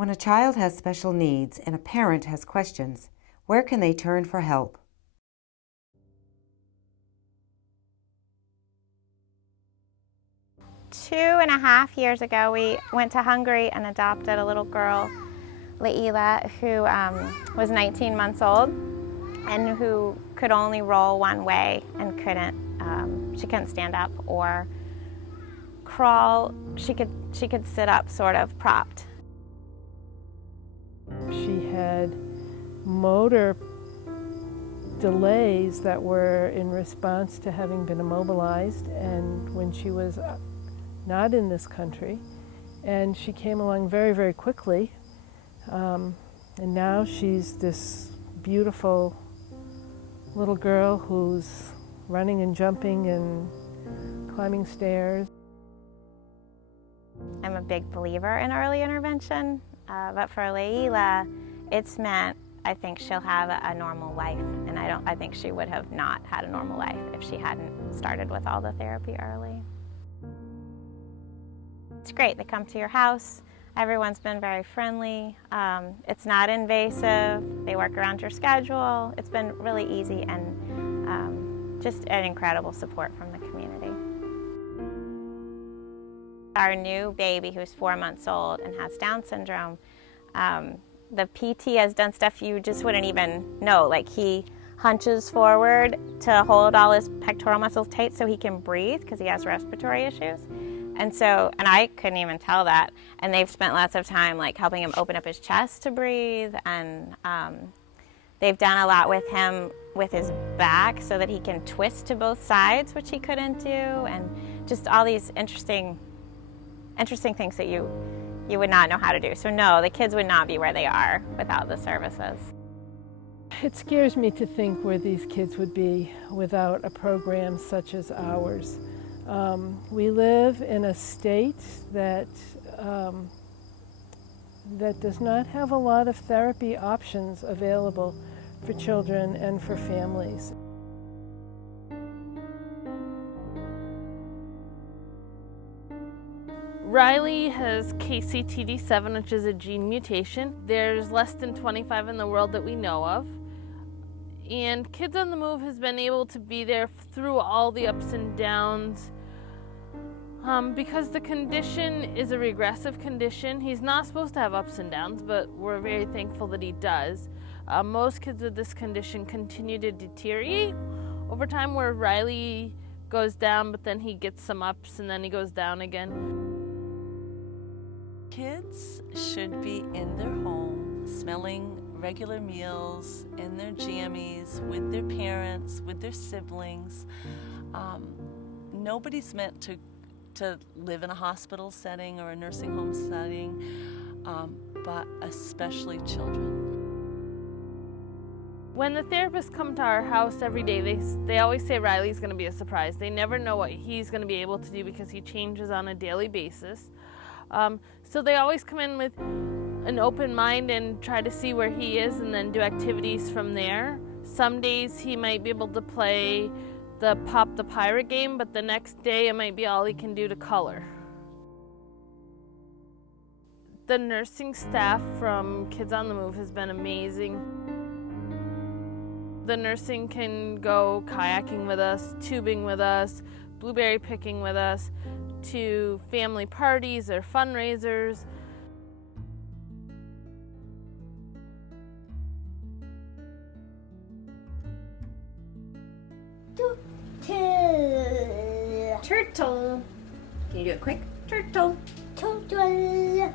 When a child has special needs and a parent has questions, where can they turn for help? Two and a half years ago, we went to Hungary and adopted a little girl, Leila, who was 19 months old and who could only roll one way and she couldn't stand up or crawl. She could sit up, sort of propped. She had motor delays that were in response to having been immobilized, and when she was not in this country, and she came along very, very quickly, and now she's this beautiful little girl who's running and jumping and climbing stairs. I'm a big believer in early intervention, but for Leila, it's meant, I think she'll have a normal life, and I think she would have not had a normal life if she hadn't started with all the therapy early. It's great. They come to your house. Everyone's been very friendly. It's not invasive. They work around your schedule. It's been really easy and just an incredible support from the community. Our new baby, who's 4 months old and has Down syndrome, the PT has done stuff you just wouldn't even know. Like, he hunches forward to hold all his pectoral muscles tight so he can breathe because he has respiratory issues. And I couldn't even tell that. And they've spent lots of time like helping him open up his chest to breathe. And they've done a lot with him with his back so that he can twist to both sides, which he couldn't do. And just all these interesting things that you would not know how to do. So no, the kids would not be where they are without the services. It scares me to think where these kids would be without a program such as ours. We live in a state that does not have a lot of therapy options available for children and for families. Riley has KCTD7, which is a gene mutation. There's less than 25 in the world that we know of. And Kids on the Move has been able to be there through all the ups and downs. Because the condition is a regressive condition. He's not supposed to have ups and downs, but we're very thankful that he does. Most kids with this condition continue to deteriorate over time, where Riley goes down, but then he gets some ups and then he goes down again. Kids should be in their home, smelling regular meals, in their jammies, with their parents, with their siblings. Nobody's meant to live in a hospital setting or a nursing home setting, but especially children. When the therapists come to our house every day, they always say Riley's going to be a surprise. They never know what he's going to be able to do because he changes on a daily basis. So they always come in with an open mind and try to see where he is and then do activities from there. Some days he might be able to play the Pop the Pirate game, but the next day it might be all he can do to color. The nursing staff from Kids on the Move has been amazing. The nursing can go kayaking with us, tubing with us, blueberry picking with us, to family parties or fundraisers. Turtle. Can you do it quick? Turtle. Turtle.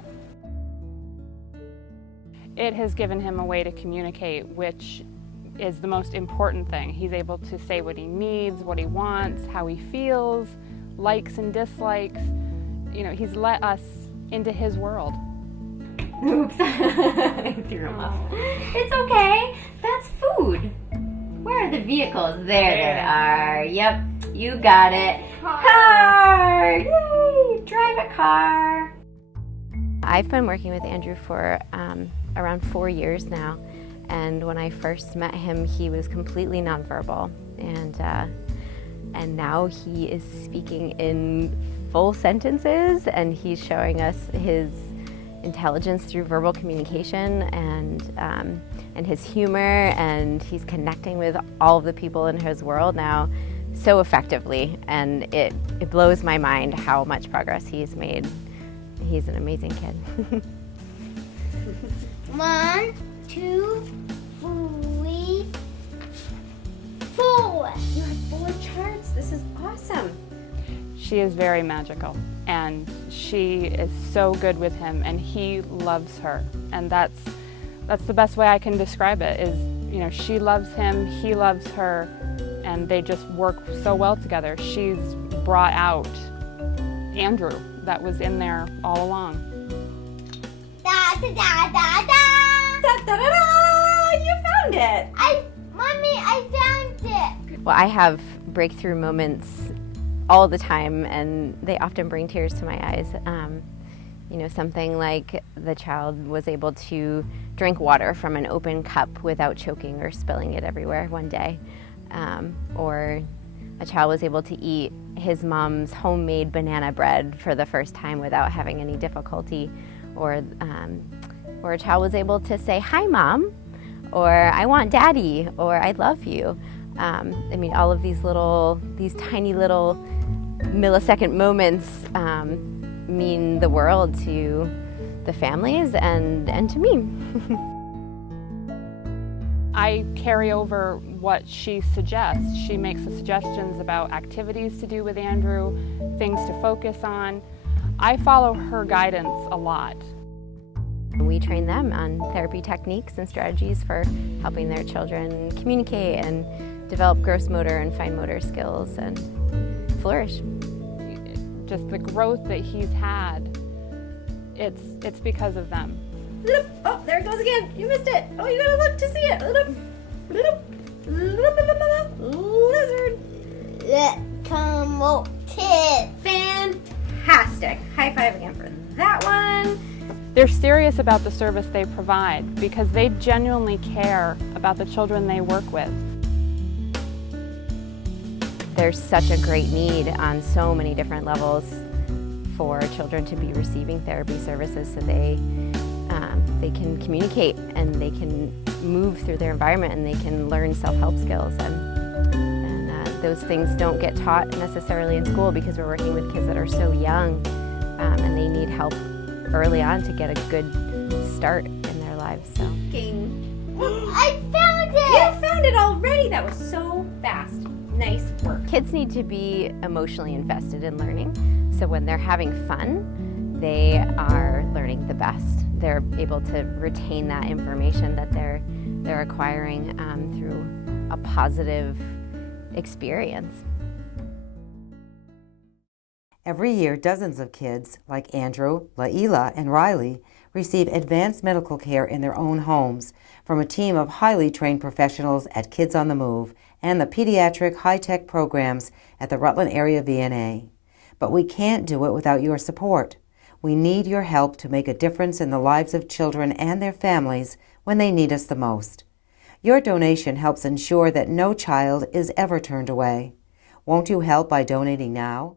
It has given him a way to communicate, which is the most important thing. He's able to say what he needs, what he wants, how he feels, likes and dislikes. You know, he's let us into his world. Oops. I threw him off. It's okay. That's food. Where are the vehicles? There they are. Yep, you got it. Car! Yay! Drive a car. I've been working with Andrew for around 4 years now, and when I first met him, he was completely nonverbal, and now he is speaking in full sentences, and he's showing us his intelligence through verbal communication and his humor, and he's connecting with all of the people in his world now so effectively, and it blows my mind how much progress he's made. He's an amazing kid. 1, 2, 3, 4. You have 4 charts. This is awesome. She is very magical, and she is so good with him, and he loves her. And that's the best way I can describe it is, you know, she loves him, he loves her, and they just work so well together. She's brought out Andrew that was in there all along. Da da da da da. Da, da, da, da! You found it! Mommy, I found it. Well, I have breakthrough moments all the time, and they often bring tears to my eyes. You know, something like the child was able to drink water from an open cup without choking or spilling it everywhere one day. Or a child was able to eat his mom's homemade banana bread for the first time without having any difficulty. Or a child was able to say, "Hi, Mom," or "I want Daddy," or "I love you." I mean, all of these tiny little millisecond moments mean the world to the families and to me. I carry over what she suggests. She makes the suggestions about activities to do with Andrew, things to focus on. I follow her guidance a lot. We train them on therapy techniques and strategies for helping their children communicate and develop gross motor and fine motor skills and flourish. Just the growth that he's had, it's because of them. Oh, there it goes again. You missed it. Oh, you gotta look to see it. Lizard. Locomotive. Fantastic. High five again for that one. They're serious about the service they provide because they genuinely care about the children they work with. There's such a great need on so many different levels for children to be receiving therapy services so they can communicate and they can move through their environment and they can learn self-help skills. And those things don't get taught necessarily in school because we're working with kids that are so young and they need help early on to get a good start in their lives. So. I found it! You found it already! That was so fast. Nice work. Kids need to be emotionally invested in learning, so when they're having fun, they are learning the best. They're able to retain that information that they're acquiring through a positive experience. Every year, dozens of kids, like Andrew, Laila, and Riley, receive advanced medical care in their own homes from a team of highly trained professionals at Kids on the Move and the pediatric high-tech programs at the Rutland Area VNA. But we can't do it without your support. We need your help to make a difference in the lives of children and their families when they need us the most. Your donation helps ensure that no child is ever turned away. Won't you help by donating now?